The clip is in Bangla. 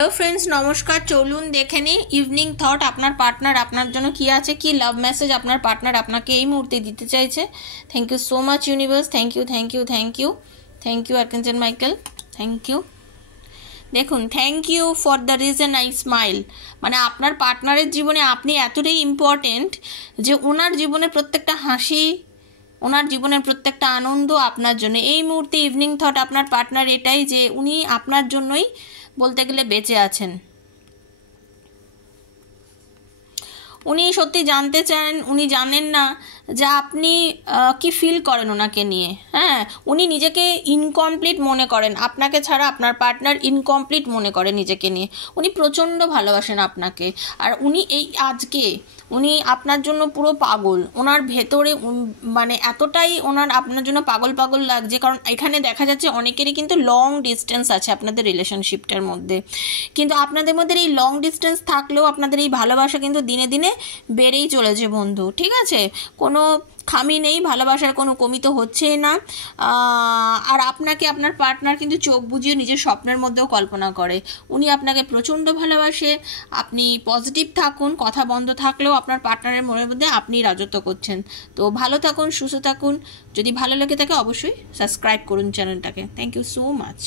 হ্যালো ফ্রেন্ডস, নমস্কার। চলুন দেখে নিই ইভিনিং থট আপনার পার্টনার আপনার জন্য কি আছে, কি লাভ মেসেজ আপনার পার্টনার আপনাকে এই মুহূর্তে দিতে চাইছে। Thank you so much universe, thank you thank you thank you thank you archangel Michael, thank you. দেখুন, thank you for the reason I smile. মানে আপনার পার্টনারের জীবনে আপনি এতটাই ইম্পর্টেন্ট যে ওনার জীবনের প্রত্যেকটা হাসি, ওনার জীবনের প্রত্যেকটা আনন্দ আপনার জন্য। এই মুহূর্তে ইভিনিং থট আপনার পার্টনার এটাই যে উনি আপনার জন্যই বলতে গেলে বেঁচে আছেন। উনি সত্যি জানতে চান, উনি জানেন না যে আপনি কি ফিল করেন ওনাকে নিয়ে। হ্যাঁ, উনি নিজেকে ইনকমপ্লিট মনে করেন, আপনাকে ছাড়া আপনার পার্টনার ইনকমপ্লিট মনে করে নিজেকে নিয়ে। উনি প্রচণ্ড ভালোবাসেন আপনাকে, আর উনি এই আজকে উনি আপনার জন্য পুরো পাগল। ওনার ভেতরে মানে এতটাই ওনার আপনার জন্য পাগল পাগল লাগছে, কারণ এখানে দেখা যাচ্ছে অনেকেরই কিন্তু লং ডিস্টেন্স আছে আপনাদের রিলেশনশিপটার মধ্যে। কিন্তু আপনাদের মধ্যে এই লং ডিস্টেন্স থাকলেও আপনাদের এই ভালোবাসা কিন্তু দিনে দিনে বেড়েই চলেছে বন্ধু, ঠিক আছে? কোনো খামি নেই, ভালোবাসার কোনো কমি তো হচ্ছেই না। আর আপনাকে আপনার পার্টনার কিন্তু চোখ বুজিয়ে নিজের স্বপ্নের মধ্যেও কল্পনা করে। উনি আপনাকে প্রচণ্ড ভালোবাসে। আপনি পজিটিভ থাকুন, কথা বন্ধ থাকলেও আপনার পার্টনারের মনের মধ্যে আপনি রাজত্ব করছেন। তো ভালো থাকুন, সুস্থ থাকুন। যদি ভালো লেগে থাকে অবশ্যই সাবস্ক্রাইব করুন চ্যানেলটাকে। Thank you so much.